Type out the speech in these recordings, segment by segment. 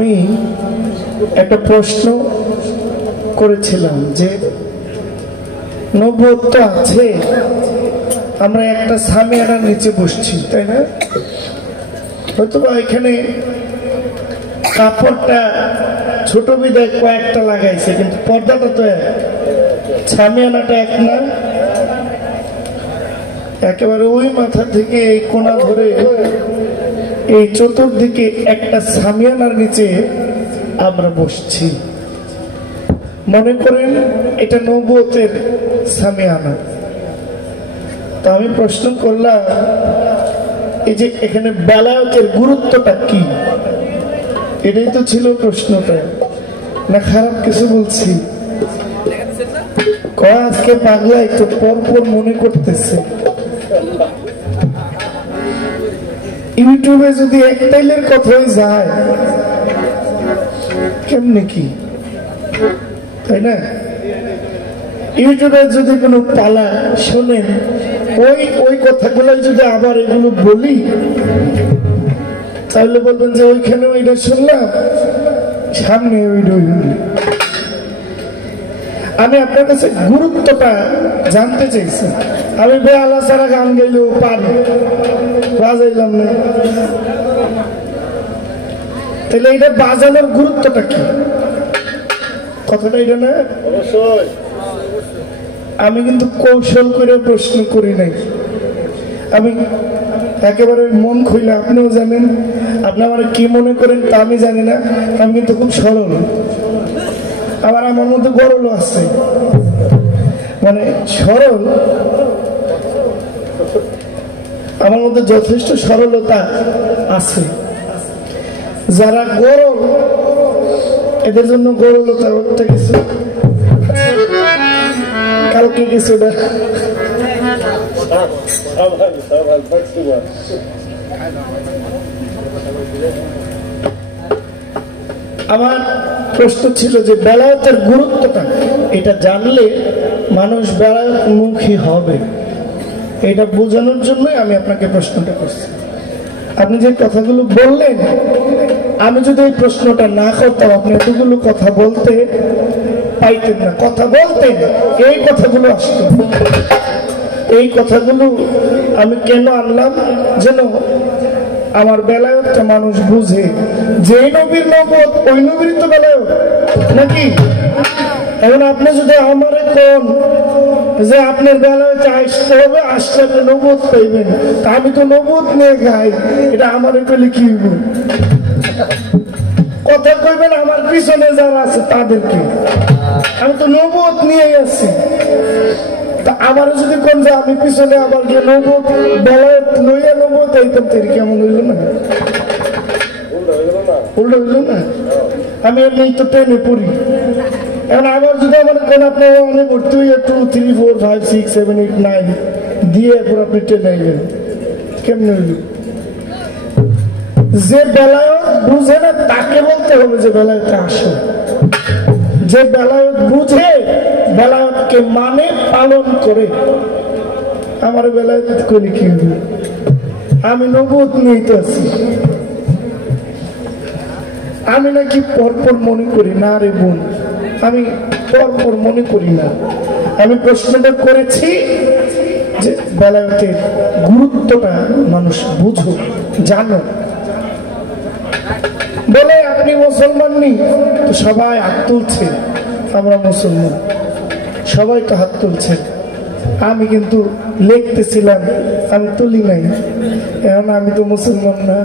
আমি একটা প্রশ্ন করেছিলাম যে নবুয়ত আছে, আমরা একটা সামিয়ানার নিচে বসছি, তাই না? হয়তো এখানে কাপড়টা ছোট বিদায় কয়েকটা লাগাইছে, কিন্তু পর্দাটা তো এক, সামিয়ানাটা এক না। একেবারে ওই মাথা থেকে এই কোণা ধরে এই চতুর্দিকে একটা সামিয়ানার নিচে আমরা বসছি। মনে করেন এটা নবুয়তের সামিয়ানা। তা আমি প্রশ্ন করলাম, এই যে এখানে বেলায়েতের গুরুত্বটা কি? এটাই তো ছিল প্রশ্নটা, না খারাপ কিছু বলছি? আজকে পাগলা একটু পরপর মনে করতেছে। ইউটিউবে যদি এক টাইলের কথাই যায় কেমনে কি, তাই না? ইউটিউবে যদি কোনো পালা শোনেন, ওই কথাগুলো যদি আবার এগুলো বলি, তাহলে বলবেন যে ওইখানে ওইটা শুনলাম, সামনে ওইটা। আমি আপনার কাছে গুরুত্বটা জানতে চাইছি। আমি বেহালা ছাড়া গান গাইলেও পারি, বাজাইলাম না, তাহলে এটা বাজানোর গুরুত্বটা কি? কথাটা এটা না? অবশ্যই। আমি কিন্তু কৌশল করে প্রশ্ন করি নাই, আমি একেবারে মন খুলে, আপনিও জানেন, আপনি আমার কি মনে করেন তা আমি জানি না। আমি কিন্তু খুব সরল, আবার আমার মধ্যে গরলও আছে, মানে সরল, আমার মধ্যে যথেষ্ট সরলতা আছে। যারা গরল এদের জন্য গরলতা করতে কিছু, কালকে কিছু না। আমার প্রশ্ন ছিল যে বেলায়েতের গুরুত্বটা, এটা জানলে মানুষ বেলায়েতমুখী হবে, এটা বোঝানোর জন্যই আমি আপনাকে প্রশ্নটা করছি। আপনি যে কথাগুলো বললেন, আমি যদি এই প্রশ্নটা না করতাম, আপনি এতগুলো কথা বলতে পাইতেন না। কথা বলতেন, এই কথাগুলো আসতো। এই কথাগুলো আমি কেন আনলাম? যেন আমার বেলায়েতটা মানুষ বুঝে যে নবীর নবুয়ত, ওই নবীর তো বেলায়েত নাকি। এখন আপনি যদি আমারে কোন যে আপনার বেলায়েতে আসতে হবে, আসলে আপনি নবুয়ত পাইবেন, তা আমি তো নবুয়ত নিয়ে গাই, এটা আমারে কইলে কি হইব? কথা কইবেন আমার পিছনে যারা আছে তাদেরকে, আমি তো নবুয়ত নিয়ে আসছি। তা আমারও যদি কোন যে আমি পিছনে আবার গিয়ে নবুয়ত বেলায়েত লইয়া নবুয়ত আইতাম, তাই কেমন হইল না? উল্টো হইল না? আমি এমনি তো ট্রেনে পড়ি। এখন আবার যদি আমার কোন আপনি অনেক ভর্তি হইয়া 2, 3, 4, 5, 6, 7, 8, 9 দিয়ে এরপর আপনি ট্রেনে আইবেন, কেমনে হইল? যে বেলায়েত বুঝে না তাকে বলতে হবে যে বেলায়েতে আসো। যে বেলায়েত বুঝে, বেলায়েতকে মানে পালন করে, আমার বেলায়েত করে কি হবে? আমি নবুয়ত নিতে আছি। আমি নাকি পরপর মনে করি না রে বোন, আমি পরপর মনে করি না। আমি প্রশ্নটা করেছি যে বেলায়েতের গুরুত্বটা মানুষ বুঝো, জানো। বলে আপনি মুসলমান নি, তো সবাই হাত তুলছে, আমরা মুসলমান, সবাই তো হাত তুলছে। আমি কিন্তু লিখতেছিলাম, আমি তুলি নাই, এখন আমি তো মুসলমান না।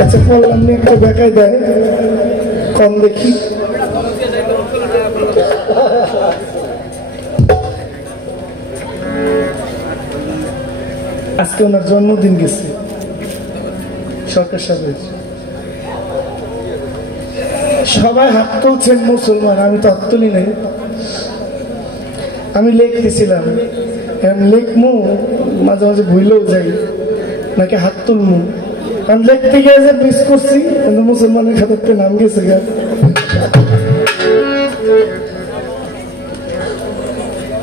আচ্ছা বললাম না, একটা দেখাই দেয় কম দেখি। আজকে ওনার জন্মদিন গেছে সরকার সাহেবের, সবাই হাত তুলছেন মুসলমান, আমি তো হাত তুলি নাই। আমি লিখতেছিলাম, লিখমু মাঝে মাঝে ভুলেও যাই, নাকি হাত তুলমু। আমি লিখতে গিয়ে যে মিস করছি, কিন্তু মুসলমানের খাতাতে নাম গেছে গা।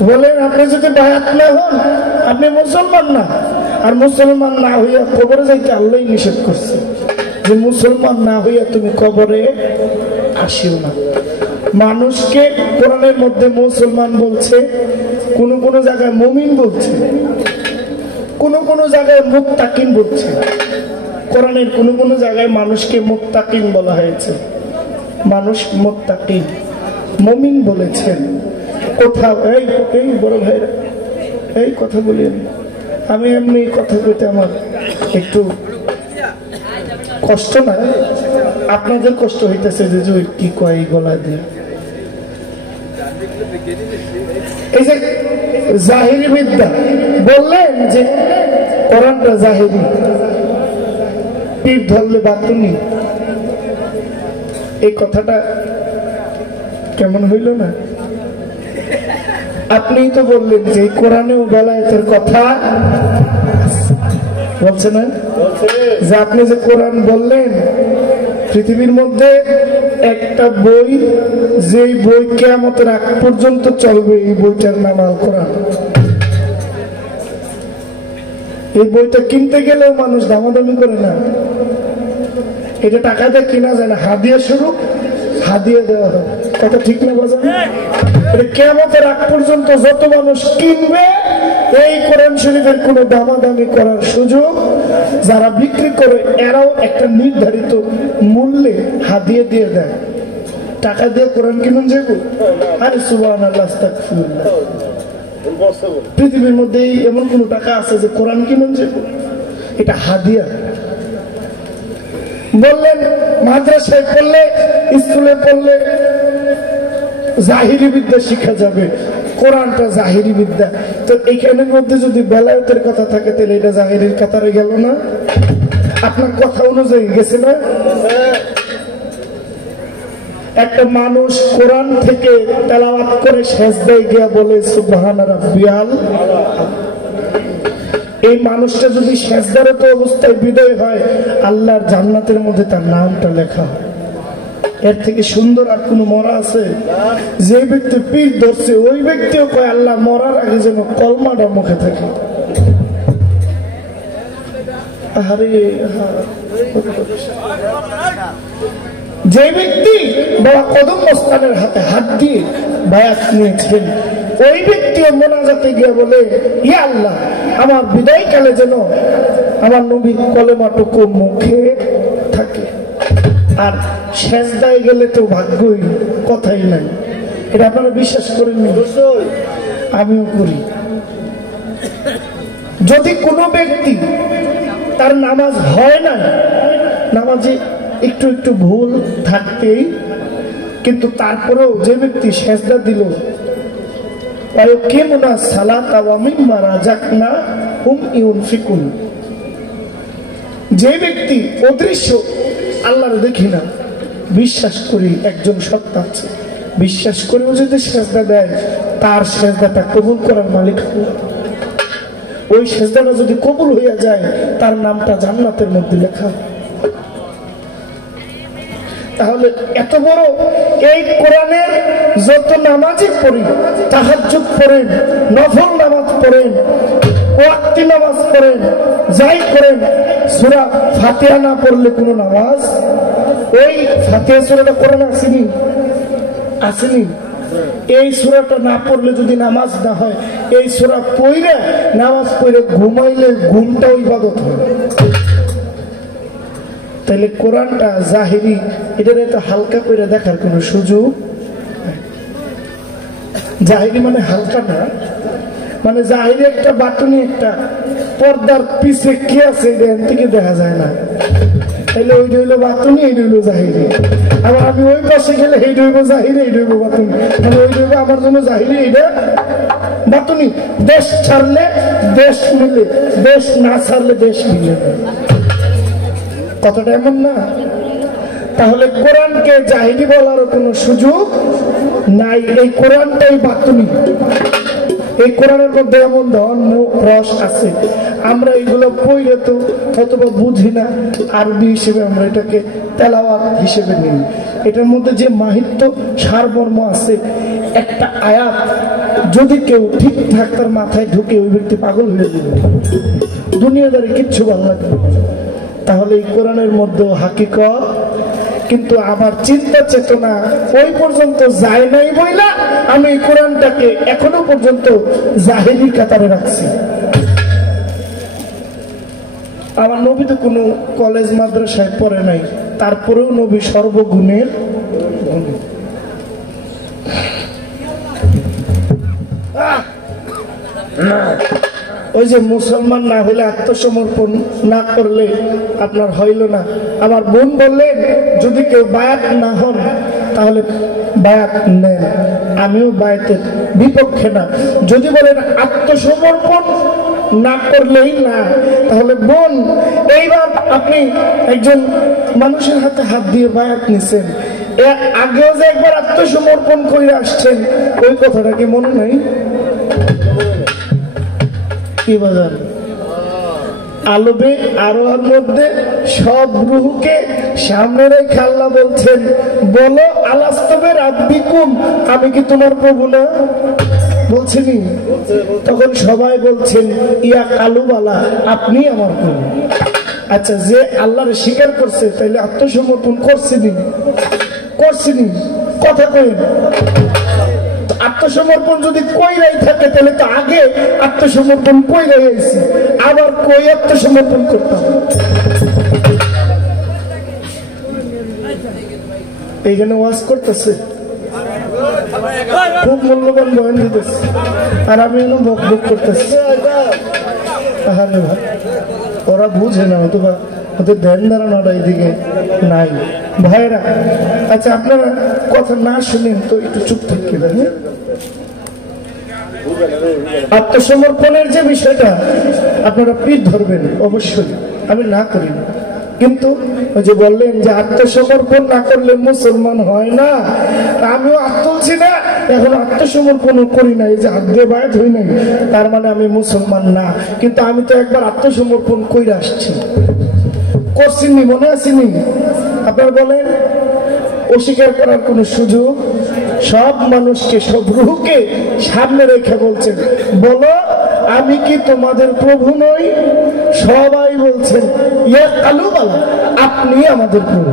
বলেন আপনি যদি বায়াত না হন, আপনি মুসলমান না। আর মুসলমান না হইয়া কবরে যাইতে আল্লাহ নিষেধ করছে যে মুসলমান না হইয়া তুমি কবরে আসিও না। মানুষকে কোরআনের মধ্যে মুসলমান বলছে, কোন কোন জায়গায় মুমিন বলছে, কোন কোন জায়গায় মুত্তাকিন বলছে। কোরআনের কোন কোন জায়গায় মানুষকে মুত্তাকিন বলা হয়েছে, মানুষ মুত্তাকিন, মুমিন বলেছেন। কোথাও এই বড় ভাইরা এই কথা বলি, আমি এমনি কথা বলতে আমার একটু কষ্ট না, আপনাদের কষ্ট হইতেছে যে কি কয় গলা দিয়ে। এই যে জাহিরি বিদ্যা বললেন যে কোরআনটা জাহিরি, পীর ধরলে বাতুনি, এই কথাটা কেমন হইল না? আপনি তো বললেন যে কোরআনেও বেলায়েতের কথা বলছে না, যে আপনি যে কোরআন বললেন, পৃথিবীর মধ্যে একটা বই, যেই বই কিয়ামতের আগ পর্যন্ত চলবে, এই বইটার নাম আল কোরআন। এই বইটা কিনতে গেলেও মানুষ দামাদামি করে না, এটা টাকা দিয়ে কিনা যায় না, হাদিয়া শুরু, হাদিয়া দেওয়া হয়। কথা ঠিক না বাজার? এটা কিয়ামতের আগ পর্যন্ত যত মানুষ কিনবে, এই কোরআন শরীফের কোনো দামাদামি করার সুযোগ, যারা বিক্রি করে এরাও একটা নির্ধারিত মূল্যে হাদিয়া দিয়ে দেয়। টাকা দিয়ে কোরআন কিনুন যাবো? আরে সুবহানাল্লাহ, আস্তাগফিরুল্লাহ। পৃথিবীর মধ্যে এমন কোন টাকা আছে যে কোরআন কিনুন যাবো? এটা হাদিয়া। বললেন মাদ্রাসায় পড়লে, স্কুলে পড়লে জাহিরি বিদ্যা শিখা যাবে, কোরআনটা জাহিরি বিদ্যা। তো এইখানের মধ্যে যদি বেলায়েতের কথা থাকে, তাহলে এটা জাহিরির কাতারে গেল না? আপনার কথা অনুযায়ী গেছে না? একটা মানুষ কোরআন থেকে তেলাওয়াত করে সেজদায় গিয়া বলে সুবহান রাব্বিয়াল, এই মানুষটা যদি সেজদারত অবস্থায় বিদায় হয়, আল্লাহর জান্নাতের মধ্যে তার নামটা লেখা হয়। এর থেকে সুন্দর আর কোন মরা আছে? যে ব্যক্তি পীর ধরছে, ওই ব্যক্তিও কয় আল্লাহ মরার আগে যেন কলমাটা মুখে থাকে। আরে যে ব্যক্তি বাবা কদম মস্তানের হাতে হাত দিয়ে বায়াত নিয়েছিলেন, ওই ব্যক্তিও মোনাজাতে গিয়ে বলে, ইয়া আল্লাহ, আমার বিদায়কালে যেন আমার নবীর কলেমাটুকু মুখে থাকে। আর সেজদায় গেলে তো ভাগ্যই, কথাই নাই। এটা আপনারা বিশ্বাস করেননি? আমিও করি। যদি কোনো ব্যক্তি তার নামাজ হয় না, নামাজে একটু একটু ভুল থাকতেই, কিন্তু তারপরেও যে ব্যক্তি সেজদা দিল, যে ব্যক্তি অদৃশ্য, আল্লাহর দেখি না, বিশ্বাস করি একজন সত্তা আছে, বিশ্বাস করেও যদি সেজদা দেয়, তার সেজদাটা কবুল করার মালিক আল্লাহ। ওই সেজদাটা যদি কবুল হইয়া যায়, তার নামটা জান্নাতের মধ্যে লেখা। তাহলে এত বড় এই কোরআনের যত নামাজই পড়ি, তাহাজ্জুদ পড়েন, নফল নামাজ পড়েন, ওয়াক্তি নামাজ পড়েন, যাই করেন, সূরা ফাতিহা না পড়লে কোনো নামাজ, ওই ফাতিহা সূরাটা কোরআনে আসেনি? আসেনি? এই সূরাটা না পড়লে যদি নামাজ না হয়, এই সূরা পড়লে, নামাজ পড়ে ঘুমাইলে ঘুমটাও ইবাদত হয়। তাহলে কোরআনটা জাহিরি, এটার এত হালকা করে দেখার কোন সুযোগ? জাহিরি মানে হালকা না, মানে জাহিরি একটা বাটনি, একটা পর্দার পিছে কি আছে এটা থেকে দেখা যায় না। তাহলে ওই রইল বাটনি, এই রইল জাহিরি। আবার আমি ওই পাশে গেলে এই রইব জাহিরি, এই রইব বাটনি, মানে ওই রইব আমার জন্য জাহিরি, এটা বাটনি। দেশ ছাড়লে দেশ মিলে, দেশ না ছাড়লে দেশ মিলে, কথাটা এমন না? তাহলে কোরআনকে জাহিরি বলার কোনো সুযোগ নাই। এই কোরআনটাই বাতুনি। এই কোরআনের মধ্যে এমন ধর্ম রস আছে, আমরা এগুলো পড়লে তো অথবা বুঝি না, আরবি হিসেবে আমরা এটাকে তেলাওয়াত হিসেবে নিই। এটার মধ্যে যে মাহিত্য সারমর্ম আছে, একটা আয়াত যদি কেউ ঠিকঠাক তার মাথায় ঢুকে ওই ব্যক্তি পাগল হয়ে যাবে, দুনিয়াদারি কিচ্ছু ভালো লাগবে। তাহলে এই কোরআনের মধ্যে হাকিকত, কিন্তু আমার চিন্তা চেতনা ওই পর্যন্ত যায় নাই বইলা আমি এই কোরআনটাকে এখনো পর্যন্ত জাহেরি কাতারে রাখছি। আমার নবী তো কোনো কলেজ মাদ্রাসায় পড়ে নাই, তারপরেও নবী সর্বগুণের গুণী। ওই যে মুসলমান না হলে আত্মসমর্পণ না করলে আপনার হইল না। আমার বোন বললেন যদি কেউ বায়াত না হন তাহলে বায়াত নেন, আমিও বায়াতের বিপক্ষে না। যদি বলেন আত্মসমর্পণ না করলেই না, তাহলে বোন এইবার আপনি একজন মানুষের হাতে হাত দিয়ে বায়াত নিছেন, আগেও যে একবার আত্মসমর্পণ করে আসছেন, ওই কথাটা কি মনে নাই? কি বাজার আলবে আরোহার মধ্যে সব রুহুকে সামনে রেখে আল্লাহ বলছেন, বলো আলাস্তবে রাব্বিকুম, আমি কি তোমার প্রভু না? বলছেনি? তখন সবাই বলছেন ইয়া কালুবালা, আপনি আমার প্রভু। আচ্ছা, যে আল্লাহরে স্বীকার করছে তাইলে আত্মসমর্পণ করছেনি? করছেনি? কথা কইন। আত্মসমর্পণ যদি কইরাই থাকে তাহলে তো আগে আত্মসমর্পণ কইরাই আইছি, আবার কই আত্মসমর্পণ করতাম? এইখানে ওয়াজ করতেছে, খুব মূল্যবান বয়ান দিতেছে, আর আমি এনে বক বক করতেছি। আরে ভাই, ওরা বুঝে না, অথবা ওদের ধ্যান ধারণাটা এইদিকে নাই ভাইরা। আচ্ছা, আপনারা কথা না শুনেন তো একটু চুপ থাকি। আত্মসমর্পণের যে বিষয়টা আপনারা পিঠ ধরবেন অবশ্যই, আমি না করি না, কিন্তু ওই যে বললেন যে আত্মসমর্পণ না করলে মুসলমান হয় না, আমিও হাত তুলছি না, এখন আত্মসমর্পণও করি না, এই যে হাত দিয়ে বায়াত হই নাই তার মানে আমি মুসলমান না। কিন্তু আমি তো একবার আত্মসমর্পণ করে আসছি, করছিনি, মনে আসেনি? আপনারা বলেন, অস্বীকার করার কোন সুযোগ? সব মানুষকে, সব রুহকে সামনে রেখে বলছেন, বলো আমি কি তোমাদের প্রভু নই? সবাই বলছেন ইয়া কালুবালা, আপনি আমাদের প্রভু।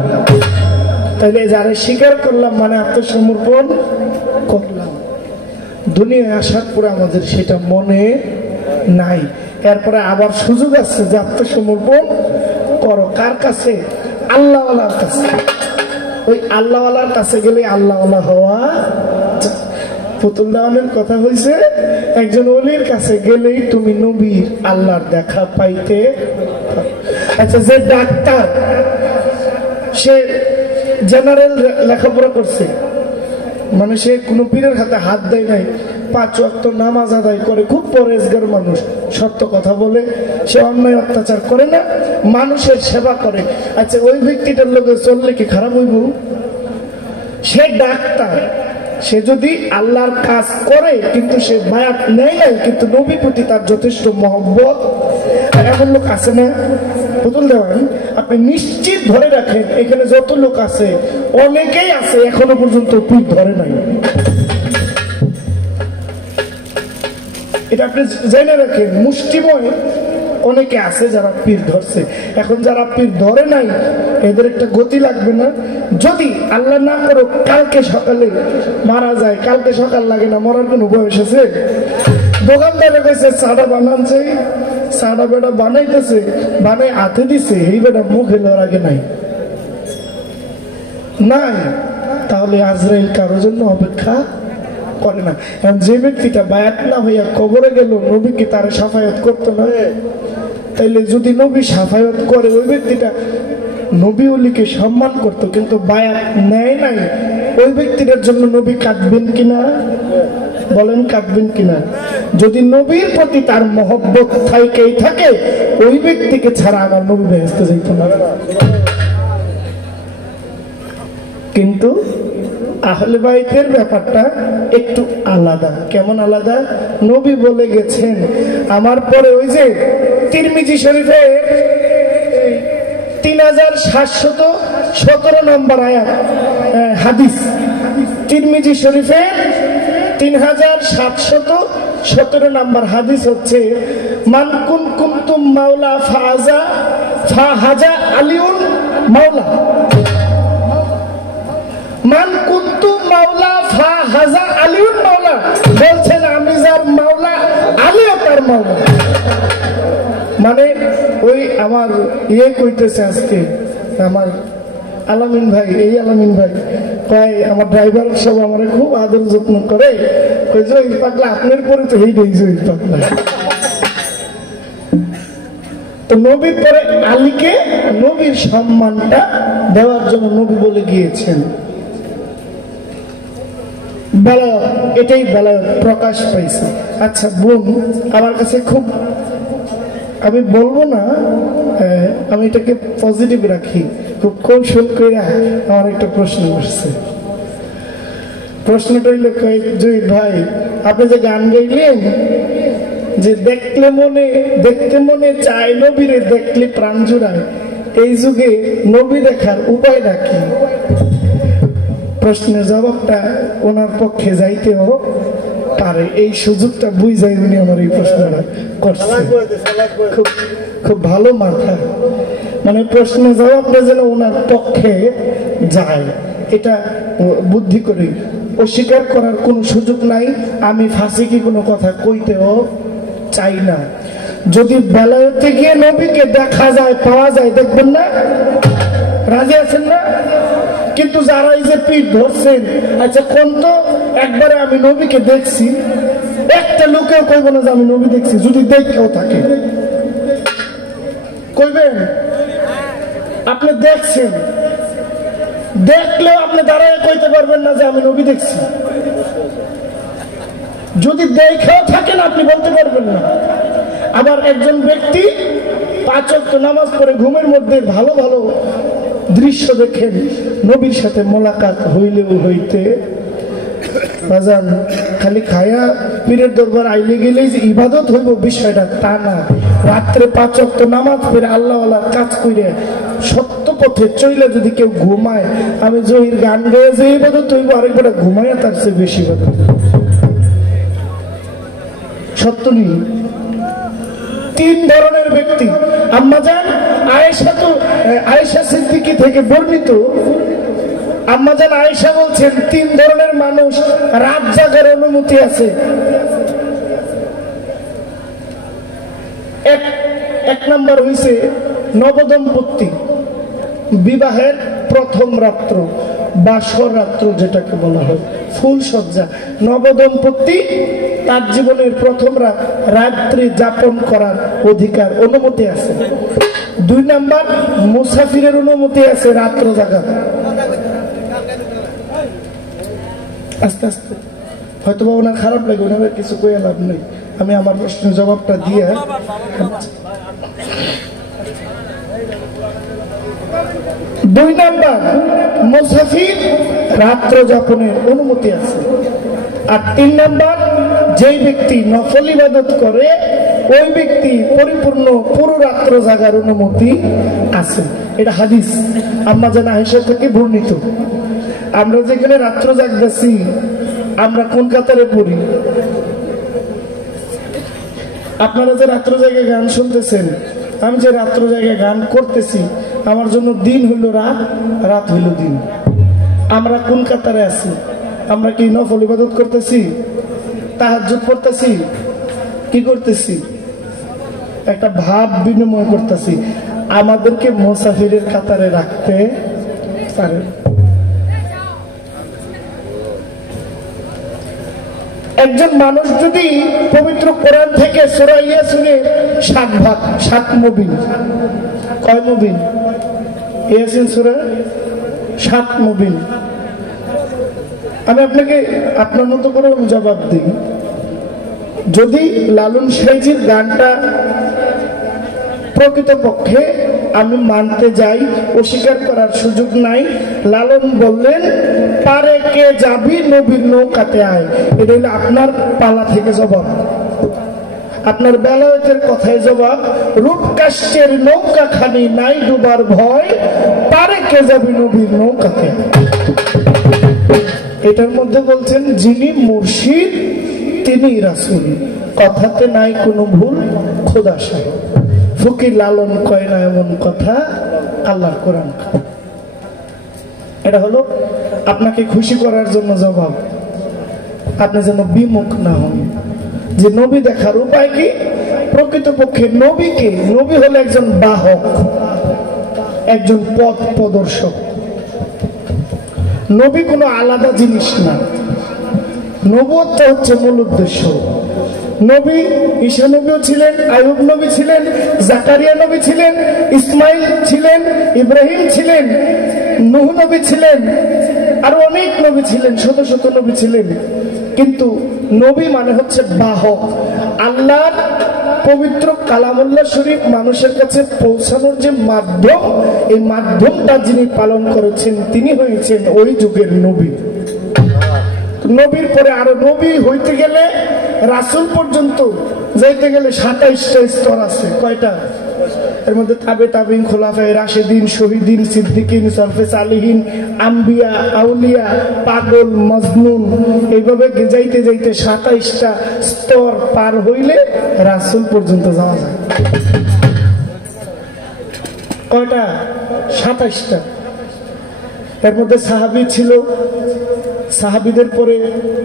তাইলে যারা স্বীকার করলাম মানে আত্মসমর্পণ করলাম। দুনিয়ায় আসার পরে আমাদের সেটা মনে নাই, এরপরে আবার সুযোগ আছে যে আত্মসমর্পণ করো। কার কাছে? আল্লাহওয়ালার কাছে। ওই আল্লাহওয়ালার কাছে গেলে আল্লাহওয়ালা হওয়া। পুতুল দেওয়ানের কথা হয়েছে, একজন ওলির কাছে গেলেই তুমি নবীর আল্লাহর দেখা পাইতে। আচ্ছা, যে ডাক্তার সে জেনারেল লেখাপড়া করছে, মানে সে কোনো পীরের হাতে হাত দেয় নাই, 5 ওয়াক্ত নামাজ আদায় করে, খুব পরেজগার মানুষ, সত্য কথা বলে, সে অন্যায় অত্যাচার করে না, মানুষের সেবা করে। আচ্ছা, ওই ব্যক্তিটার লোকে চললে কি খারাপ হইব? সে ডাক্তার, সে যদি আল্লাহর কাজ করে কিন্তু সে বায়াত নেয় নাই, কিন্তু নবীর প্রতি তার যথেষ্ট মহব্বত। এমন লোক আছে না? পুতুল দেওয়ান, আপনি নিশ্চিত ধরে রাখেন এখানে যত লোক আছে অনেকেই আছে এখনো পর্যন্ত পীর ধরে নাই। এটা আপনি জেনে রাখেন, মুষ্টিময় অনেকে আছে যারা পীর ধরছে। এখন যারা পীর ধরে নাই এদের একটা গতি লাগবে না? যদি আল্লাহ না করো কালকে সকালে মারা যায়, কালকে সকাল লাগে না, মরার কোন বয়স আছে? দোকানদারে কইছে চাটা বানাচ্ছে, চাটা বেটা বানাইতেছে, বানাই হাতে দিছে, এই বেটা মুখে লওয়ার আগে নাই নাই, তাহলে আজরাইল কারোর জন্য অপেক্ষা করে না। এখন যে ব্যক্তিটা বায়াত না হইয়া কবরে গেল, নবী কি তার সাফায়াত করতো না? তাইলে যদি নবী সাফায়াত করে, ওই ব্যক্তিটা নবী ওলিকে সম্মান করতো, কিন্তু বায়াত নেয় নাই, ওই ব্যক্তিটার জন্য নবী কাঁদবেন কিনা? বলেন কাঁদবেন কিনা? যদি নবীর প্রতি তার মহব্বত থাইকেই থাকে, ওই ব্যক্তিকে ছাড়া আমার নবী বেহেশতে যাইত না। কিন্তু আহলে বাইতের ব্যাপারটা একটু আলাদা। কেমন আলাদা? নবী বলে গেছেন, আমার পরে ওই যে তিরমিজি শরীফে 3717 নম্বর আয়াত হাদিস, তিরমিজি শরীফে 3717 নম্বর হাদিস হচ্ছে মান কুনতুম মাওলা ফাহাজা আলিউন মাওলা। মান কুনতুম মাওলা ফাহাজা আলিউন মাওলা বলছেন আমি যার মাওলা আলীও তার মাওলা। মানে ওই আমার কইতেছে আজকে আমার আলামিন ভাই, এই আলামিন ভাই কয় আমার ড্রাইভার সব আমার খুব আদর যত্ন করে, কই জহির পাগলা আপনার পরে তো এই জহির পাগলা। তো নবীর পরে আলীকে নবীর সম্মানটা দেওয়ার জন্য নবী বলে গিয়েছেন। বেলায়ত, এটাই বেলায়ত প্রকাশ পাইছে। আচ্ছা বোন আমার কাছে খুব, আমি বলবো না, আমি এটাকে পজিটিভ রাখি, খুব কৌশল করে আমার একটা প্রশ্ন করছে। প্রশ্নটা হইল জহির ভাই আপনি যে গান গাইলেন যে দেখতে মনে চায় নবীরে দেখলে প্রাণ জুড়ায়, এই যুগে নবী দেখার উপায়টা কি? প্রশ্নের জবাবটা ওনার পক্ষে যাইতেও পারে, এই সুযোগটা বুঝাই উনি আমার এই প্রশ্নটা করছে। খুব ভালো মাথা, মানে প্রশ্নের জবাবটা যেন ওনার পক্ষে যায়, এটা বুদ্ধি করি। অস্বীকার করার কোনো সুযোগ নাই, আমি ফাঁসিকে কোনো কথা কইতেও চাই না। যদি বেলায়েতে গিয়ে নবীকে দেখা যায়, পাওয়া যায়, দেখবেন না? রাজি আছেন না? কিন্তু যারা এই যে পিঠ ধরছেন, আচ্ছা কোন তো একবারে আমি নবীকে দেখছি, একটা লোকেও কইব না যে আমি নবী দেখছি। যদি দেখেও থাকে কইবেন আপনি দেখছেন, দেখলেও আপনি দাঁড়ায় কইতে পারবেন না যে আমি নবী দেখছি। যদি দেখেও থাকেন আপনি বলতে পারবেন না। আবার একজন ব্যক্তি 5 ওয়াক্ত নামাজ পড়ে ঘুমের মধ্যে ভালো ভালো দৃশ্য দেখেন, নবীর সাথে মোলাকাত হইলেও হইতে বাজান খালি খায়া পীরের দরবার আইলে গেলেই যে ইবাদত হইব বিষয়টা তা না। রাত্রে 5 ওয়াক্ত নামাজ পড়ে আল্লাহওয়ালা কাজ করে সত্য পথে চইলে যদি কেউ ঘুমায়, আমি জহির গান গেয়ে যে ইবাদত হইব আরেকবার ঘুমায় তার চেয়ে বেশি ইবাদত। সত্য নেই। 3 ধরনের ব্যক্তি আম্মাজান আয়েশা সিদ্দিকী থেকে বর্ণিত, আম্মাজান আয়েশা বলছেন 3 ধরনের মানুষ রাত জাগার অনুমতি আছে। এক নাম্বার হইছে নবদম্পতি, বিবাহের প্রথম রাত্র, বাসর রাত্র যেটাকে বলা হয়, ফুল সজ্জা। নবদম্পতি তার জীবনের প্রথম রাত্রি যাপন করার অধিকার, অনুমতি আছে। 2 নাম্বার মুসাফিরের অনুমতি আছে রাত্র জাগা। আস্তে আস্তে হয়তো বা ওনার খারাপ লাগে, ওনার কিছু কয়ে লাভ নেই, আমি আমার প্রশ্নের জবাবটা দিয়ে। 2 নাম্বার মুসাফির রাত্র যাপনের অনুমতি আছে। আর 3 নাম্বার যেই ব্যক্তি নফল ইবাদত করে ওই ব্যক্তি পরিপূর্ণ পুরো রাত্র জাগার অনুমতি আছে। এটা হাদিস আম্মাজান আয়েশা থেকে বর্ণিত। আমরা যেখানে রাত্র জাগতেছি আমরা কোন কাতারে পড়ি? আপনারা যে রাত্র জায়গায় গান শুনতেছেন, আমি যে রাত্র জায়গায় গান করতেছি, আমার জন্য দিন হইল রাত, রাত হইল দিন। আমরা কোন কাতারে আছি? আমরা কি নফল ইবাদত করতেছি, তাহাজ্জুদ পড়তেছি, কি করতেছি? একটা ভাব বিনিময় করতেছি। আমাদেরকে মুসাফিরের কাতারে রাখতে পারে। একজন মানুষ যদি পবিত্র কোরআন থেকে সূরা ইয়াসিনের 7 ভাগ, 7 মুবিন, কয় মুবিন? ইয়াসিন সূরা 7 মুবিন। আমি আপনাকে আপনার মতো করে জবাব দিই। যদি লালন সাইজির গানটা প্রকৃতপক্ষে আমি মানতে যাই, অস্বীকার করার সুযোগ নাই। লালন বললেন পারে কে যাবি নবীর নৌকাতে আয়, এটা হলো আপনার পালা থেকে জবাব, আপনার বেলায়েতের কথায় জবাব। রূপকাষ্টের নৌকা খানি নাই ডুবার ভয়, পারে কে যাবি নবীর নৌকাতে। এটার মধ্যে বলছেন যিনি মুর্শিদ তিনি রাসূল, কথাতে নাই কোনো ভুল, খোদা সাহেব। ফকির লালন কয় না এমন কথা, আল্লাহর কোরআন। এটা হলো আপনাকে খুশি করার জন্য জবাব, আপনি যেন বিমুখ না হন। যে নবী দেখার উপায় কি? প্রকৃতপক্ষে নবীকে, নবী হলো একজন বাহক, একজন পথ প্রদর্শক। নবী কোনো আলাদা জিনিস না, নবুয়ত হচ্ছে মূল উদ্দেশ্য। নবী ঈসা নবীও ছিলেন, আইয়ুব নবী ছিলেন, জাকারিয়া নবী ছিলেন, ইসমাইল ছিলেন, ইব্রাহিম ছিলেন, নূহ নবী ছিলেন, আরো অনেক নবী ছিলেন, শত শত নবী ছিলেন। কিন্তু নবী মানে হচ্ছে বাহক। আল্লাহর পবিত্র কালামুল্লাহ শরীফ মানুষের কাছে পৌঁছানোর যে মাধ্যম, এই মাধ্যমটা যিনি পালন করেছেন তিনি হয়েছেন ওই যুগের নবী। নবীর পরে আরো নবী হইতে গেলে, রাসূল পর্যন্ত যাইতে গেলে 27টা স্তর আছে। কয়টা? এর মধ্যে তাবে তাবিন, খোলাফায়ে রাশেদিন, শহীদিন, সিদ্দিকিন, সলফে সালিহিন, আম্বিয়া, আউলিয়া, পাগল, মজনুন, এইভাবে যাইতে যাইতে 27টা স্তর পার হইলে রাসূল পর্যন্ত যাওয়া যায়। কয়টা? 27টা। এর মধ্যে সাহাবী ছিল, সাহাবীদের পরে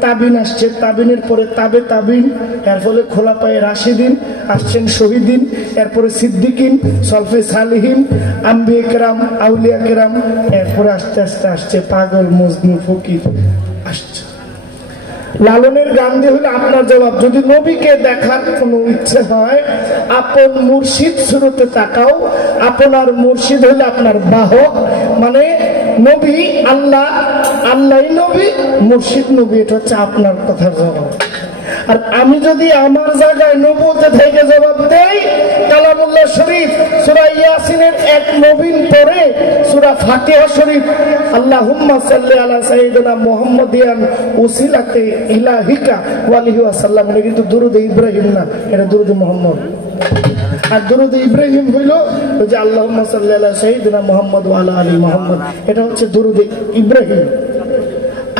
তাবিন আসছে, তাবিনের পরে তাবে তাবিন, এর ফলে খোলাফায়ে রাশিদিন আসছেন, শহীদিন, এরপরে সিদ্দিকিন, সলফে সালিহিন, আম্বিয়া কেরাম, আউলিয়া কেরাম, এরপরে আস্তে আস্তে আসছে পাগল, মজনু, ফকির আসছে। লালনের গান দিয়ে হলে আপনার জবাব, যদি নবীকে দেখার কোনো ইচ্ছে হয়, আপন মুর্শিদ সুরতে তাকাও। আপনার মুর্শিদ হলে আপনার বাহক, মানে নবী আল্লাহ, আল্লাহ নবী, মুর্শিদ নবী। এটা হচ্ছে আপনার কথার জবাব। আর আমি যদি আমার জায়গায় নবুয়ত থেকে জবাব দেই, কালামুল্লাহ শরীফ সূরা ইয়াসিনের 1 নবীন পরে সূরা ফাতিহা শরীফ, আল্লাহুম্মা সাল্লি আলা সাইয়্যিদিনা মুহাম্মাদিয়ান উসিলাতে ইলাহিকা ওয়া আলিহি ওয়া সাল্লাম, এটা কিন্তু দুরূদ ইব্রাহিম না, এটা দুরূদ মুহাম্মদ। আর দুরূদ ইব্রাহিম হইল ওই যে আল্লাহুম্মা সাল্লি আলা সাইয়্যিদিনা মুহাম্মাদ ওয়া আলা আলি মুহাম্মাদ, এটা হচ্ছে দুরূদ ইব্রাহিম।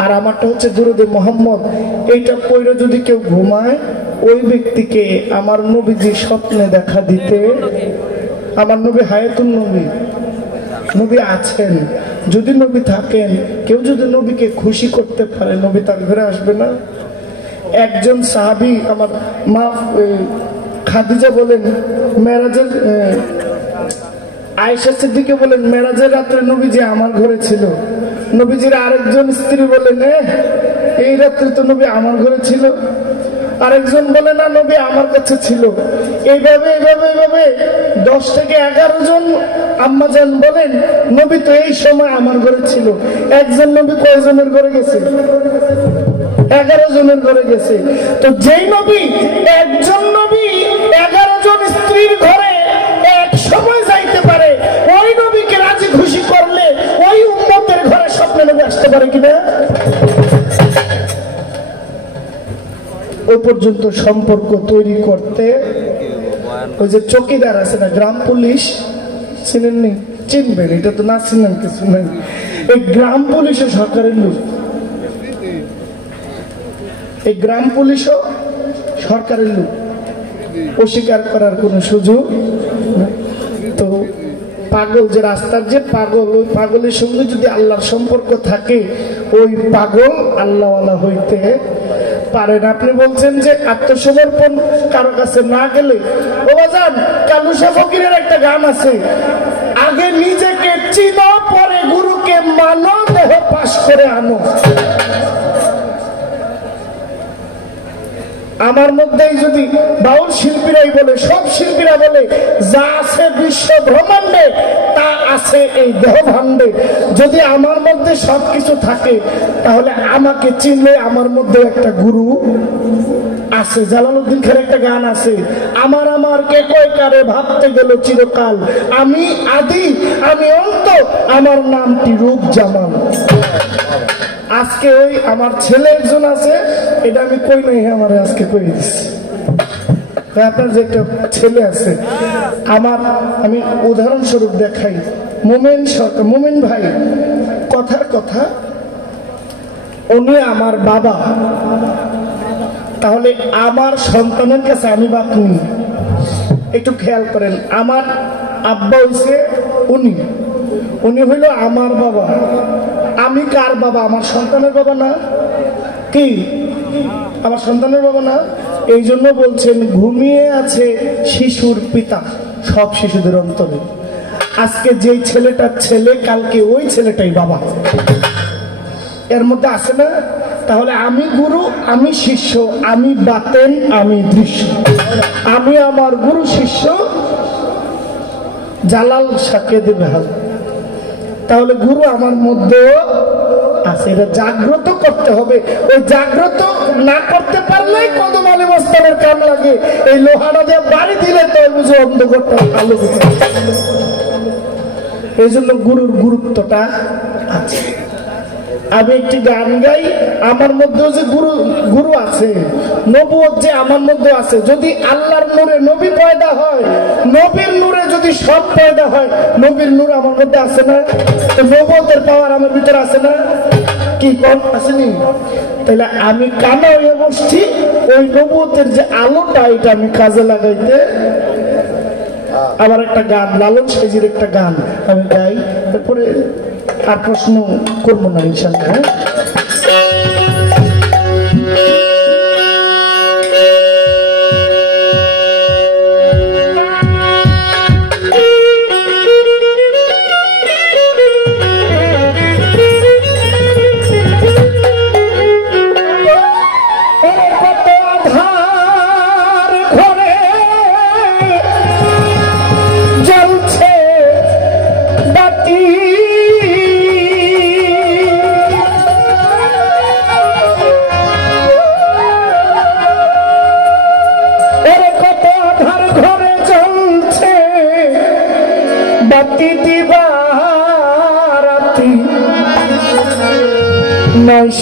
আর আমারটা হচ্ছে দুরূদে মুহাম্মদ। এইটা পড়ে যদি কেউ ঘুমায়, ওই ব্যক্তিকে আমার নবীজি স্বপ্নে দেখা দিতে, আমার নবী হায়াতুন নবী, নবী আছেন, যদি নবী থাকেন, কেউ যদি নবীকে খুশি করতে পারে, নবী তার ঘরে আসবে না? একজন সাহাবী, আমার মা খাদিজা বলেন, মেরাজের আয়েশা সিদ্দিকা বলেন, মেরাজের রাত্রে নবীজি আমার ঘরে ছিল। নবীজির আরেকজন স্ত্রী বলেন, এই রাত্রে তো নবী আমার ঘরে ছিল। আরেকজন বলে, না, নবী আমার কাছে ছিল। এইভাবে এইভাবে এইভাবে 10 থেকে 11 জন আম্মাজান বলেন, নবী তো এই সময় আমার ঘরে ছিল। একজন নবী কয়জনের ঘরে গেছে? 11 জনের ঘরে গেছে। তো যেই নবী, একজন নবী 11 জন স্ত্রীর ঘরে এক সময় যাইতে পারে, ওই নবীকে রাজি খুশি করলে ওই উম্মতের ঘরে স্বপ্নে নবী আসতে পারে কিনা? ওই পর্যন্ত সম্পর্ক তৈরি করতে ওই যে চৌকিদার আছে না, গ্রাম পুলিশ, চিনেননি? চিনবেন, এটা তো না চিনেন কিছু নেই। এই গ্রাম পুলিশও সরকারের লোক, এই গ্রাম পুলিশও সরকারের লোক, অস্বীকার করার কোন সুযোগ। তো পাগল যে রাস্তার যে পাগল, ওই পাগলের সঙ্গে যদি আল্লাহর সম্পর্ক থাকে, ওই পাগল আল্লাহওয়ালা হইতে পারেন। আপনি বলছেন যে আত্মসমর্পণ কারো কাছে না গেলে, ও বাজান, কালুসা ফকিরের একটা গান আছে, আগে নিজেকে চিনো পরে গুরুকে মানো, দেহ পাশ করে আনো। আমার মধ্যেই যদি বাউল শিল্পীরাই বলে, সব শিল্পীরা বলে, যা আছে বিশ্ব ব্রহ্মাণ্ডে তা আছে এই দেহ ভাণ্ডে। যদি আমার মধ্যে সবকিছু থাকে, তাহলে আমাকে চিনলে আমার মধ্যে একটা গুরু আছে। জালালউদ্দিন খানের একটা গান আছে, আমার আমার কে কয় কারে ভাবতে গেল চিরকাল, আমি আদি আমি অন্ত, আমার নামটি রূপ জামাল। আজকে ওই আমার ছেলে একজন আছে, এটা আমি কই নাই, আমার আজকে কই দিচ্ছি। আপনার যে একটা ছেলে আছে, আমি উদাহরণস্বরূপ দেখাই, মোমেন সরকার, মোমেন ভাই, কথার কথা উনি আমার বাবা, তাহলে আমার সন্তানের কাছে আমি বাপ নি। একটু খেয়াল করেন, আমার আব্বা হইছে উনি, উনি হইল আমার বাবা। আমি কার বাবা? আমার সন্তানের বাবা না? কি আমার সন্তানের বাবা না? এই জন্য বলছেন ঘুমিয়ে আছে শিশুর পিতা সব শিশুদের অন্তরে। আজকে যেই ছেলেটার ছেলে, কালকে ওই ছেলেটাই বাবা, এর মধ্যে আছে না? তাহলে আমি গুরু, আমি শিষ্য, আমি বাতেন, আমি দৃশ্য। আমি আমার গুরু শিষ্য জালাল সাকিয়ে দেবে হাল। তাহলে গুরু আমার মধ্যেও আছে, এটা জাগ্রত করতে হবে। ওই জাগ্রত না করতে পারলেই কদম আলী মস্তানের কাম লাগে। এই লোহাটা দিয়ে বাড়ি দিলে তো বুঝে অন্ধকারটা আলো। এই জন্য গুরুর গুরুত্বটা আছে। আমি একটি গান গাই, আমার মধ্যেও যে গুরু গুরু আছে, নবুয়ত যে আমার মধ্যে আছে। যদি আল্লাহর নূরে নবী পয়দা হয়, নবীর নূরে যদি সব পয়দা হয়, নবীর নূর আমার মধ্যে আছে না? তো নবুয়তের পাওয়ার আমার ভিতরে আছে না? কি কম আসেনি? তাহলে আমি কানা হয়ে বসছি, ওই নবুয়তের যে আলোটা, এটা আমি কাজে লাগাইতে। আবার একটা গান, লালন সাইজির একটা গান আমি গাই, তারপরে আর প্রশ্ন করবো না ইনশাআল্লাহ।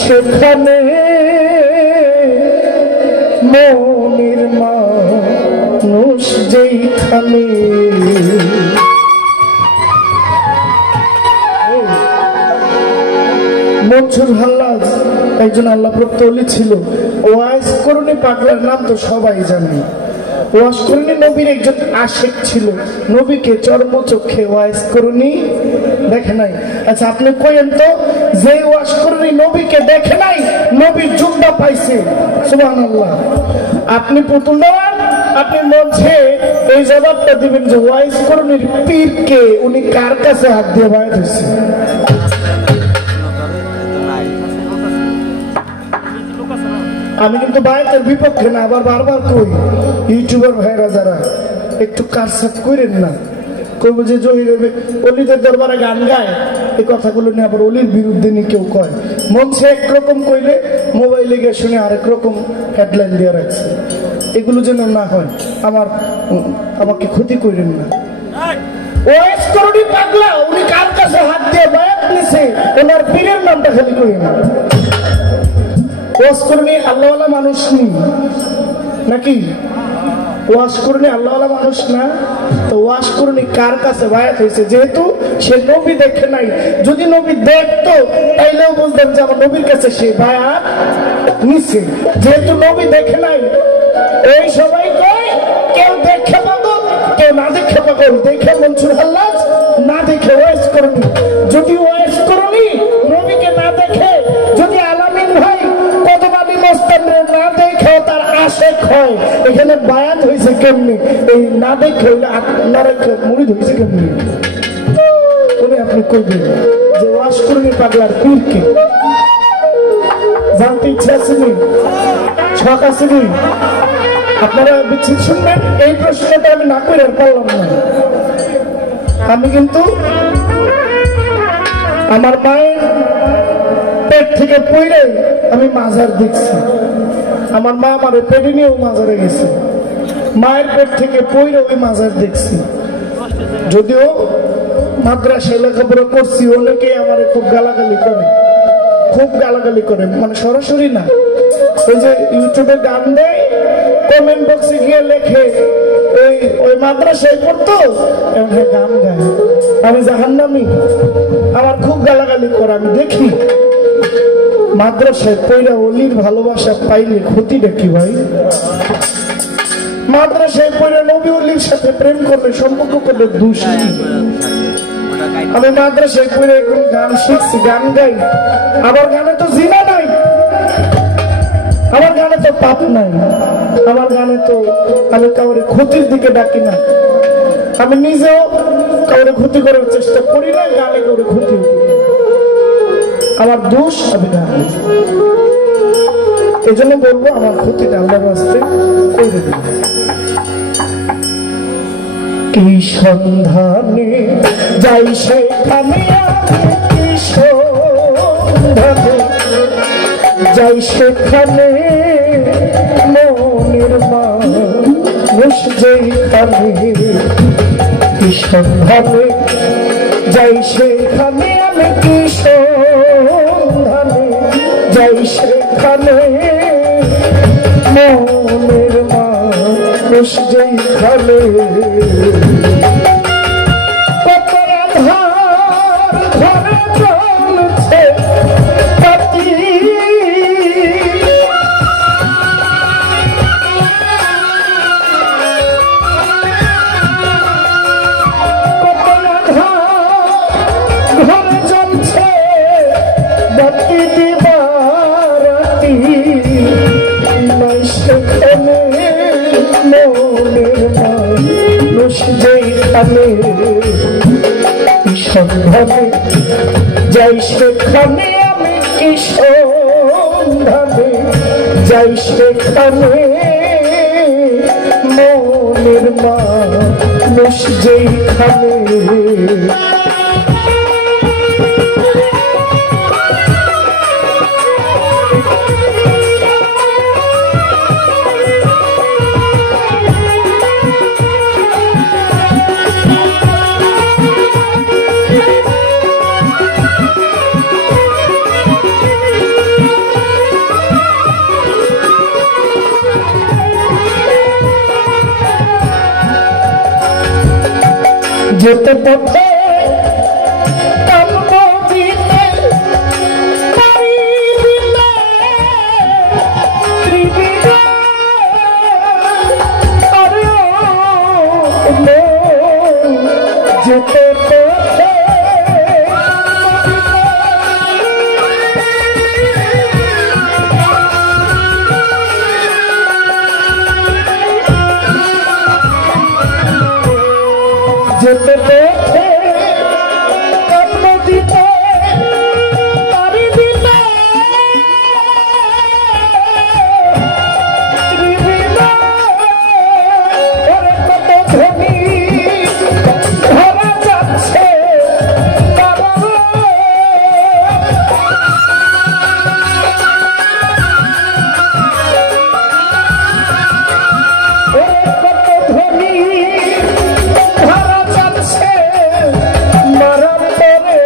সেখানে মনের মানুষ যেইখানে। মনসুর হাল্লাজ একজন আল্লাহ প্রদত্ত ওলি ছিল। ওয়াইজ করুনি পাগলার নাম তো সবাই জানে। ওয়াজ করুনি নবীর একজন আশিক ছিল, নবীকে চর্মচক্ষে ওয়াজ করুনি দেখে নাই। আচ্ছা আপনি কইেন তো, যে ওয়াজ করুনি নবীকে দেখে নাই, নবীর জুব্বা পাইছে, সুবহানাল্লাহ। আপনি পুতুল দেওয়ান, আপনি মঞ্চে এই জবাবটা দিবেন যে ওয়াজ করুনির পীরকে উনি কার কাছে হাত দিয়ে বাইর হয়েছে। আমি কিন্তু বায়াতের বিপক্ষে না, আবার বারবার কই ইউটিউবার ভাইরা যারা একটু কারসাত করেন না, কইব যে জহির অলিদের দরবারে গান গায়, এই কথাগুলো নিয়ে আবার অলির বিরুদ্ধে নিয়ে কেউ কয়। মঞ্চে একরকম কইলে মোবাইলে গিয়ে শুনে আরেক রকম হেডলাইন দিয়ে রাখছে। এগুলো যেন না হয়, আমাকে ক্ষতি করেন না। ওয়াইজ করুনি পাগলা, উনি কার কাছে হাত দিয়ে বায়াত নিছে, ওনার পীরের নামটা খালি কইেন। ওয়াজ করুনি আল্লাহওয়ালা মানুষ নেই নাকি? ওয়াজ করুনি আল্লাহওয়ালা মানুষ না, তো ওয়াজ করুনি কার কাছে বায়াত হয়েছে? যেহেতু সে নবী দেখে নাই, যদি নবী দেখতো তাইলেও বুঝতাম যে আমার নবীর কাছে সে বায়াত নিছে। যেহেতু নবী দেখে নাই, এই সবাই কয় কেউ দেখে পাগল, কেউ না দেখে পাগল। দেখে মনসুর হাল্লাজ, না দেখে ওয়াজ করুনি। যদি ওয়াজ করুনি নবীকে না দেখে, যদি আলামিন ভাই কদমালি মস্তানরে না দেখে তার আশেক হয়, এখানে বায়াত হয়েছে কেমনি? এই না দেখে আপনারা মুরিদ হয়েছে কেমনি? উনি আপনি কইবেন যে ওয়াজ করুনি পাগলার পীরকে। জানতে ইচ্ছা আছে নি? শখ আছে নি? আপনারা বিচ্ছিন্ন শুনবেন। এই প্রশ্নটা আমি না করে পারলাম না। আমি কিন্তু আমার মায়ের পেট থেকে পড়ে আমি মাজার দেখছি। আমার মা আমার পেটে নিয়েও মাজারে গেছে, মায়ের পেট থেকে পড়ে ওই মাজার দেখছি। যদিও মাদ্রাসায় লেখাপড়া করছি, অনেকেই আমার খুব গালাগালি করে, খুব গালাগালি করে, মানে সরাসরি না, ওই যে ইউটিউবে গান দেয়, কমেন্ট বক্সে গিয়ে লেখে ওই মাদ্রাসায় পড়তো এমন গান গায়, আমি জাহান্নামী। আমার খুব গালাগালি করে, আমি দেখি মাদ্রাসায় পয়রা অলির ভালোবাসা পাইলে ক্ষতিটা কি ভাই? মাদ্রাসায় পয়রা নবী অলির সাথে প্রেম করলে, সম্পর্ক করলে দোষ কি? আমি মাদ্রাসায় পয়রা এখন গান শিখছি, গান গাই, আবার গানে তো জিনা নাই, আমার গানে তো পাপ নাই, আমার গানে তো আমি কাউরে ক্ষতির দিকে ডাকি না, আমি নিজেও কাউরে ক্ষতি করার চেষ্টা করি না, গানে কাউরে ক্ষতি করি, আমার দোষ আমি না। এই জন্য বলবো আমার ক্ষতিটা আল্লাহর রাস্তায় করে দেব। কি সন্ধানে যাই সেখানে, কি সন্ধানে যাই সেখানে, মনের মানুষ যেখানে, কি সন্ধানে যাই সেখানে, আমি কি সন্ধানে যাই সেখানে, মনের মানুষ যেখানে, কত আধার ঘরে চলছে পাতি, কত আধার ঘরে চলছে বাতি দিবারাতি, নাই সেখানে মনের মানুষ যেখানে, কি সন্ধানে যাই সেখানে, আমি কি সন্ধানে যাই সেখানে, মনের মানুষ যেখানে। যেতে পথে কামনা দিতে পারি দিতে ত্রিবিধে, আরে যেতে পথে যেতে পথে কামনা দিতে পারি দিতে ত্রিবিধে, ওরে কত ধনী ধরা যাচ্ছে তারা, ওরে কত ধনী ধরা যাচ্ছে মারা পরে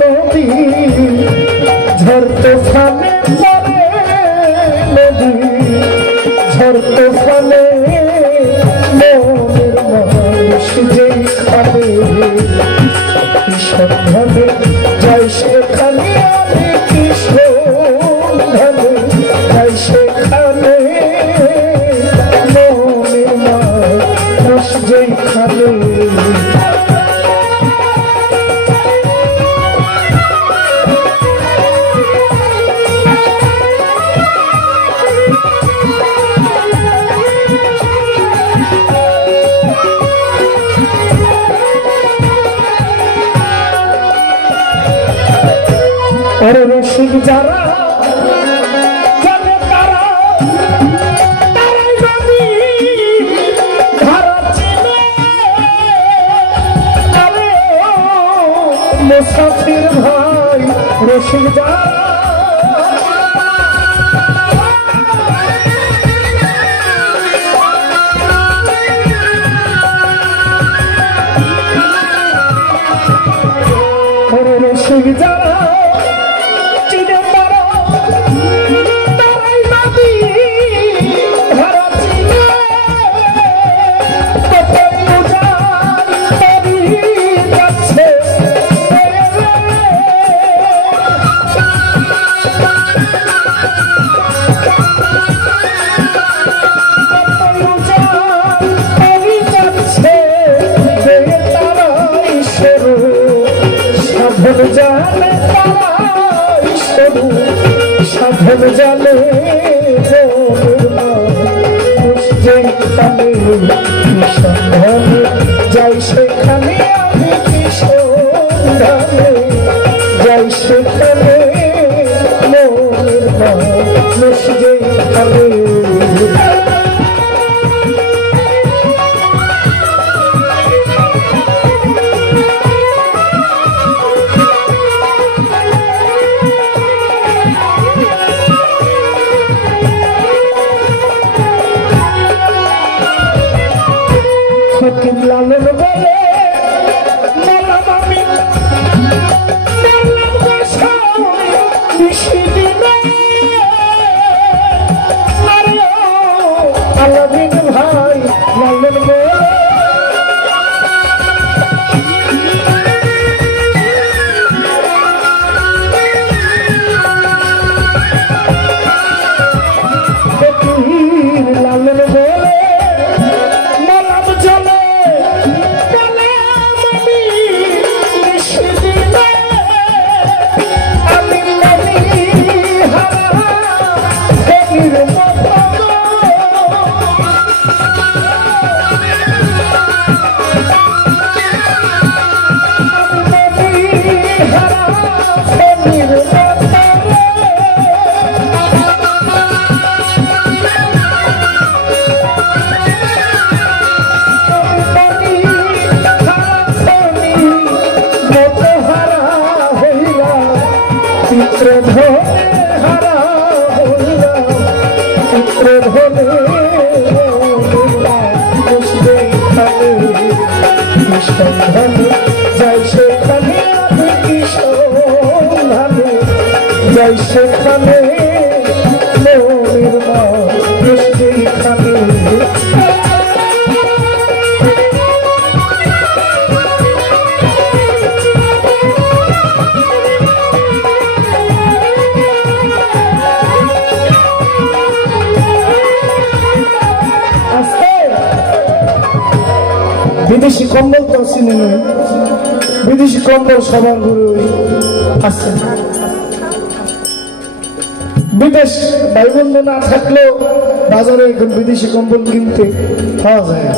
নদী, ঝড় তুফানে পরে নদী, ঝড় তুফানে মনের মানুষ যেখানে, কি সন্ধানে যাই সেখানে, আমি কি সন্ধানে যাই সেখানে, মনের মানুষ যেখানে। ওরে রসিক যারা জানে তারা, তারাই জানি ধারা চিনে, আরে মুসাফির ভাই রসিক যারা, ওরে রসিক যারা চিনে তারা, তারাই নদী ধারা চিনে, কত উজান তরি যাচ্ছে রে, সাধন জানে তারাই শুধু সাধন জানে যেখানে যাই সেখানে আমি কিশোর যাই সেখানে মনের মানুষ যেখানে লালন বলে মরলাম আমি মরলাম দিনে আরে আলামিন ভাই লালন বলে লালন বলে মরলাম চলে যাই সেখানে যাই সেখানে মনের মানুষ যেখানে বিদেশি কম্বল তো চিনি না, বিদেশি কম্বল সবার ঘুরে আছে। বিদেশ ভাই বন্ধু না থাকলেও বাজারে এখন বিদেশি কম্বল কিনতে পাওয়া যায়।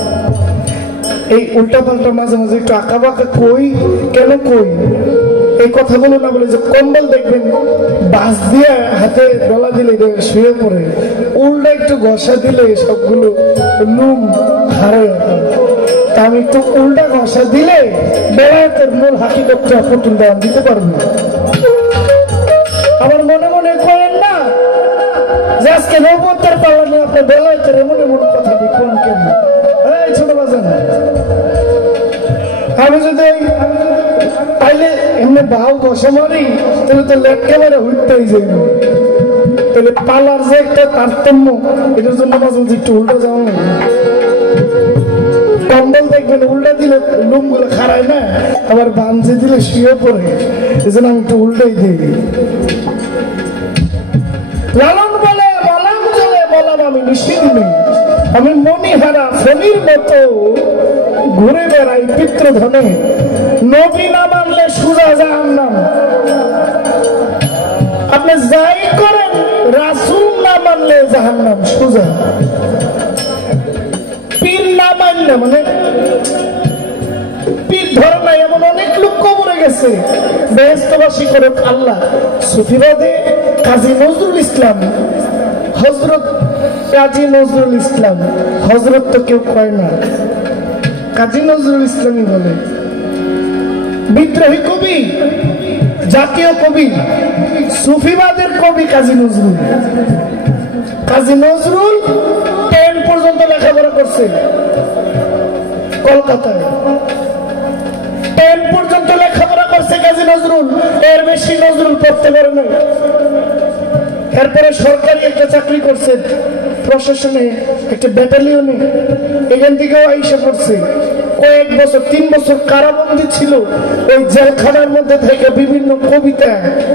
এই উল্টা পাল্টা মাঝে মাঝে একটু আঁকা বাঁকা কই কেন কই এই কথাগুলো না বলে যে কম্বল দেখবেন বাস দিয়ে হাতে গলা দিলে শুয়ে পড়ে, উল্টা একটু ঘষা দিলে সবগুলো লুম হারে। আমি একটু উল্টা ঘষা দিলে বেলায়েতের মূল হাকিকতটা ফুটুল দেওয়া দিতে পারবো। আবার মনে মনে করেন না যে আজকে নবুয়তের পালনে আপনি বেলায়েতের এমন এমন কথা দেখুন কেন? এই ছোট বাজান, আমি যদি পাইলে এমনি বাউ ঘষা মারি তাহলে তো একেবারে উল্টাই যাই। তাহলে পালার যে একটা তারতম্য, এটার জন্য মাঝে মাঝে একটু উল্টা যাওয়া না। কম্বল দেখবেন উল্টা দিলে লুম গুলো খারায় না, আবার বাঞ্জে দিলে শুয়ে পড়ে, এজন্য আমি একটু উল্টাই দিই। লালন বলে বলাম চলে বলাম আমি নিশ্চিত নেই, আমি মণিহারা ফণির মতো ঘুরে বেড়াই পিতৃধনে, নবী না মানলে সুজা জাহান্নাম। আপনি যাই করেন রাসূল না মানলে জাহান্নাম সুজা। পীর না মানলে মানে পীর ধরে নাই এমন অনেক লোক কবরে গেছে, বেহেশতবাসী করুক আল্লাহ। সুফিবাদে কাজী নজরুল ইসলাম, হযরত কাজী নজরুল ইসলাম, হযরত তো কেউ কয় না, কাজী নজরুল ইসলামই বলে। বিদ্রোহী কবি, জাতীয় কবি, সুফিবাদের কবি কাজী নজরুল। কাজী নজরুল 10 পর্যন্ত লেখাপড়া করছে কলকাতায়, 10 পর্যন্ত লেখাপড়া করছে কাজী নজরুল, এর বেশি নজরুল পড়তে পারে না। এরপরে সরকারি একটা চাকরি করছে, প্রশাসনে একটা ব্যাটালিয়নে, এখান থেকেও আইসা পড়ছে। কয়েক বছর 3 বছর কারাবন্দী ছিল, ওই জেলখানার মধ্যে থেকে বিভিন্ন কবিতা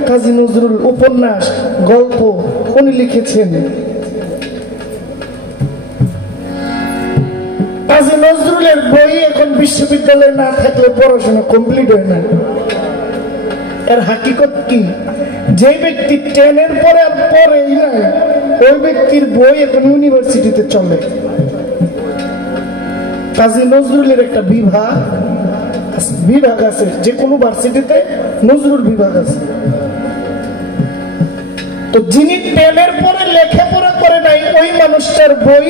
কাজী নজরুল, উপন্যাস, গল্প উনি লিখেছেন। কাজী নজরুলের বই এখন বিশ্ববিদ্যালয়ে না থাকলে পড়াশোনা কমপ্লিট হয় না। এর হাকিকত কি? যে ব্যক্তি 10 পরে আর পড়েই না, ওই ব্যক্তির বই এখন ইউনিভার্সিটিতে চলে। কাজী নজরুলের একটা বিভাগ আছে, যে কোনো ভার্সিটিতে নজরুল বিভাগ আছে। তো যিনি 10 পরে লেখাপড়া করে নাই, ওই মানুষটার বই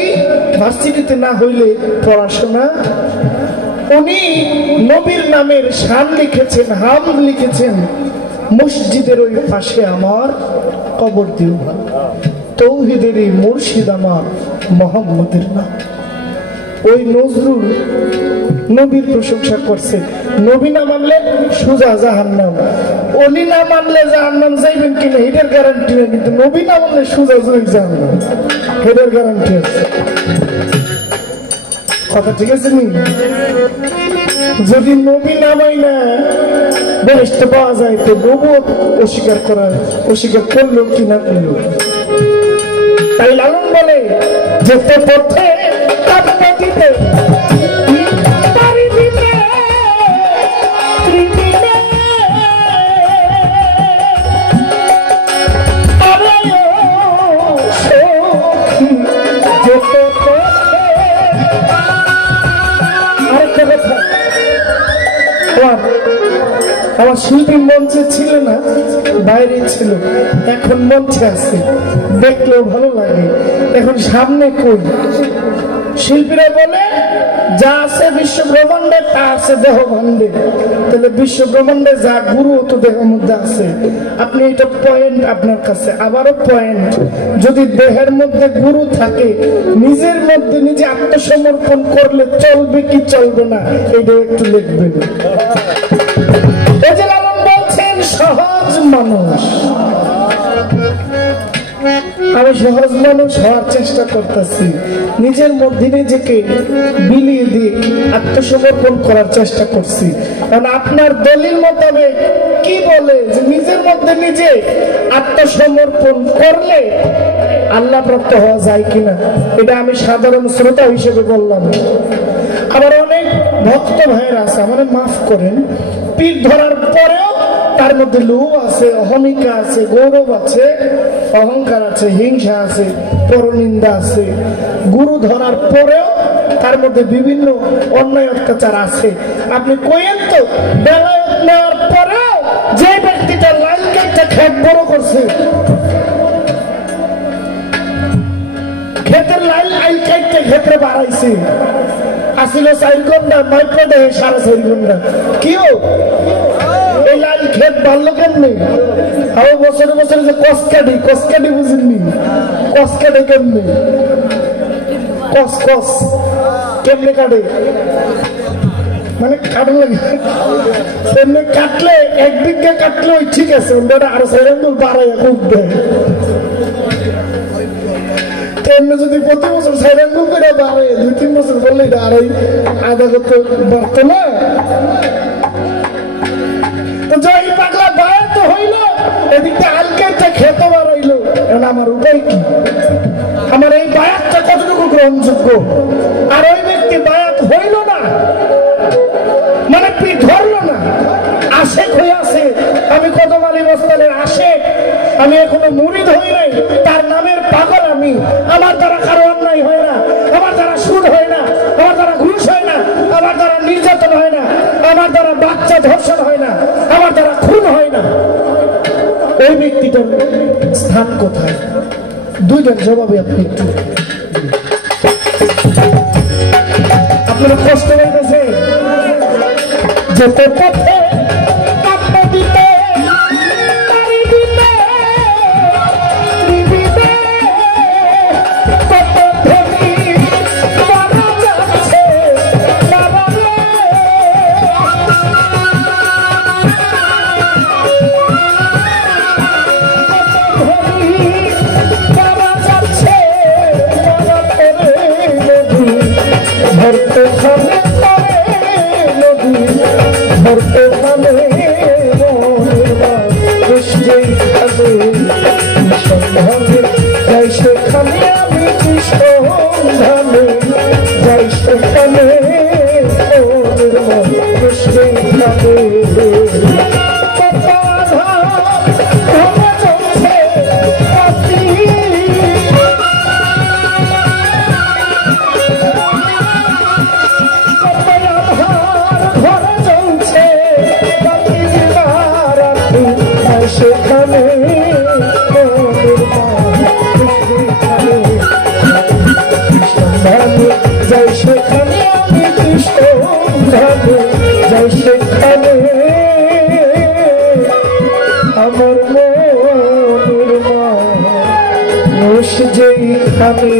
ভার্সিটিতে না হইলে পড়াশোনা। উনি নবীর নামের শান লিখেছেন, হাম লিখেছেন, মসজিদের ওই পাশে আমার কবর দিও, তৌহিদেরই মুর্শিদ আমার মোহাম্মদের নাম। ওই নজরুল নবীর প্রশংসা করছে। নবী না মানলে সোজা জাহান্নাম, অলি না মানলে জাহান্নাম যাইবেন কিনা এটার গ্যারান্টি নেই, কিন্তু নবী না মানলে সোজা জাহান্নাম এটার গ্যারান্টি আছে। কথা ঠিক আছে নি? যদি নবী নামাই না বেহেশতে পাওয়া যায়, তো নবুয়ত অস্বীকার করলো কি না করলো। তাই লালন বলে, যেতে পথে দিতে আমার শিল্পী মঞ্চে ছিল না, বাইরে ছিল, এখন মঞ্চে আছে, দেখলেও ভালো লাগে। এখন সামনে কই শিল্পীরা বলে, যা আছে বিশ্ব ব্রহ্মাণ্ডে তা আছে দেহ ভাণ্ডে। তাহলে বিশ্ব ব্রহ্মাণ্ডে যা গুরু তো দেহের মধ্যে আছে। আপনি এটা পয়েন্ট আপনার কাছে, আবারও পয়েন্ট, যদি দেহের মধ্যে গুরু থাকে, নিজের মধ্যে নিজে আত্মসমর্পণ করলে চলবে কি চলবে না, এটা একটু লিখবেন। লালন বলছেন সহজ মানুষ, আমি সহজ মানুষ হওয়ার চেষ্টা করতেছি, নিজের মধ্যে নিজেকে বিলিয়ে দিয়ে আত্মসমর্পণ করার চেষ্টা করছি। কারণ আপনার দলিল মোতাবেক কি বলে যে নিজের মধ্যে নিজে আত্মসমর্পণ করলে আল্লাহ প্রাপ্ত হওয়া যায় কিনা, এটা আমি সাধারণ শ্রোতা হিসেবে বললাম। আবার অনেক ভক্ত ভাইয়ের আছে, আমাকে মাফ করেন, পীর ধরার পরেও তার মধ্যে লোভ আছে, অহমিকা আছে, গৌরব আছে, অহংকার আছে, হিংসা আছে, পরনিন্দা আছে। গুরু ধরার পরেও তার মধ্যে বিভিন্ন অন্যায় অত্যাচার আছে। আপনি কইেন তো, বেলায়েত নেওয়ার পরেও যে ব্যক্তিটা লাইন কেটে ক্ষেত বড় করছে, ক্ষেতের লাইন আইল কেটে ক্ষেত্রে বাড়াইছে, আসিল 4 ঘন্টা, মাইক্রো দেহে 4.5 ঘন্টা, কিও এই লাইন ক্ষেত বাড়লো কেমনি? আরো বছরে বছরে যে কসকাডি বুঝেননি, কসকাডি কেমনি, কস কেমনি কাটে, মানে কাটে লাগে তেমনি কাটলে, একদিকে কাটলে ওই ঠিক আছে, আরো 4 আঙ্গুল বাড়াইয়া খুব দেয়। তেমনি যদি প্রতি বছর 4 আঙ্গুল করে বাড়ে, 2-3 বছর বললে এটা আর ওই আধা করতে বাড়তো না। জয় পাগলা বায়াত হইল, এদিকটা আলকেটা খেতে বাড়াইল, এখন আমার উপায় কি? আমার এই বায়াতটা কতটুকু গ্রহণযোগ্য? আর ওই ব্যক্তি বায়াত হইল না, মানে পিঠ ধরলো না, আশেক হয়ে আছে। আমি কদম আলী মস্তানের আশেক, আমি এখনো মুরিদ হই নাই, তার নামের পাগল আমি। আমার দ্বারা কারো অন্যায় হয় না, আমার দ্বারা সুদ হয় না, আমার দ্বারা ঘুষ হয় না, আমার দ্বারা নির্যাতন হয় না, আমার দ্বারা বাচ্চা ধর্ষণ হয় না, আমার দ্বারা খুন হয় না। ওই ব্যক্তিটার স্থান কোথায়? 2টার জবাবে আপনি একটু, আপনারা কষ্ট হইতেছে, যেতে পথে সেখানে আমার মনের মানুষ যেখানে